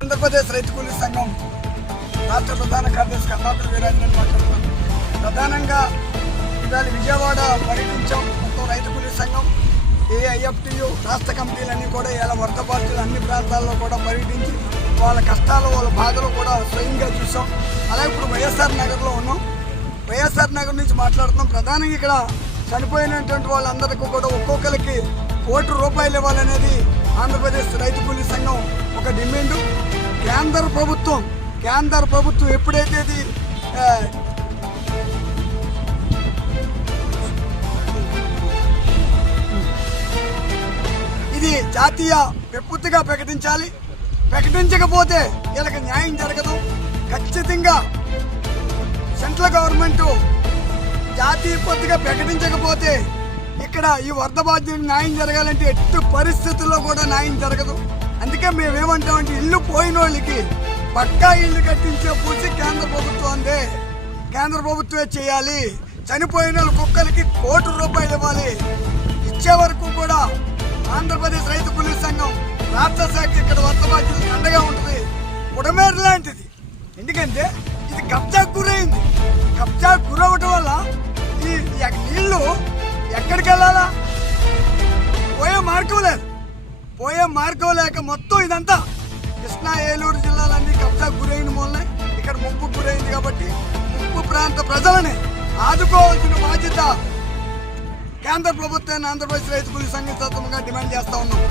ఆంధ్రప్రదేశ్ రైతు కూలీ సంఘం రాష్ట్ర ప్రధాన కార్యదర్శి కర్ణాటక వీరాజన్ మాట్లాడుతున్నాను ప్రధానంగా ఇవాళ విజయవాడ పర్యటించాం మొత్తం రైతు కూలీ సంఘం ఏఐఎఫ్టియు రాష్ట్ర కమిటీలన్నీ కూడా ఇలా వరద బాధితులు అన్ని ప్రాంతాల్లో కూడా పర్యటించి వాళ్ళ కష్టాలు వాళ్ళ బాధలు కూడా స్వయంగా చూసాం. అలాగే ఇప్పుడు వైఎస్ఆర్ నగర్లో ఉన్నాం. వైఎస్ఆర్ నగర్ నుంచి మాట్లాడుతున్నాం. ప్రధానంగా ఇక్కడ చనిపోయినటువంటి వాళ్ళందరికీ కూడా ఒక్కొక్కరికి కోటి రూపాయలు ఇవ్వాలనేది ఆంధ్రప్రదేశ్ రైతు కూలీ సంఘం కేంద్ర ప్రభుత్వం కేంద్ర ప్రభుత్వం ఎప్పుడైతే ఇది ఇది జాతీయ విపత్తుగా ప్రకటించాలి. ప్రకటించకపోతే వీళ్ళకి న్యాయం జరగదు. ఖచ్చితంగా సెంట్రల్ గవర్నమెంట్ జాతీయ విపత్తుగా ప్రకటించకపోతే ఇక్కడ ఈ వరద బాధ్యులకు న్యాయం జరగాలంటే ఎట్టి పరిస్థితుల్లో కూడా న్యాయం జరగదు. అందుకే మేమేమంటామంటే ఇల్లు పోయిన వాళ్ళకి పక్కా ఇల్లు కట్టించే పూర్తి కేంద్ర ప్రభుత్వం అందే కేంద్ర ప్రభుత్వమే చేయాలి. చనిపోయిన వాళ్ళ కుక్కలకి కోటి రూపాయలు ఇవ్వాలి. ఇచ్చే వరకు కూడా ఆంధ్రప్రదేశ్ రైతు కూలీ సంఘం రాష్ట్ర శాఖ ఇక్కడ వరద బాధ్యులకు అండగా ఉంటుంది. ఉడమేరు లాంటిది. ఎందుకంటే ఇది కబ్జా గురైంది. కబ్జా గురవటం వల్ల ఈ నీళ్ళు ఎక్కడికి వెళ్ళాలా? పోయే మార్గం లేదు. పోయే మార్గం లేక మొత్తం ఇదంతా కృష్ణా ఏలూరు జిల్లాలన్నీ కబ్జా గురైన మూలనే. ఇక్కడ ముప్పు గురైంది కాబట్టి ముప్పు ప్రాంత ప్రజలని ఆదుకోవాల్సిన బాధ్యత కేంద్ర ప్రభుత్వాన్ని ఆంధ్రప్రదేశ్ రైతు కూలీ సంఘం తత్వంగా డిమాండ్ చేస్తా ఉన్నాం.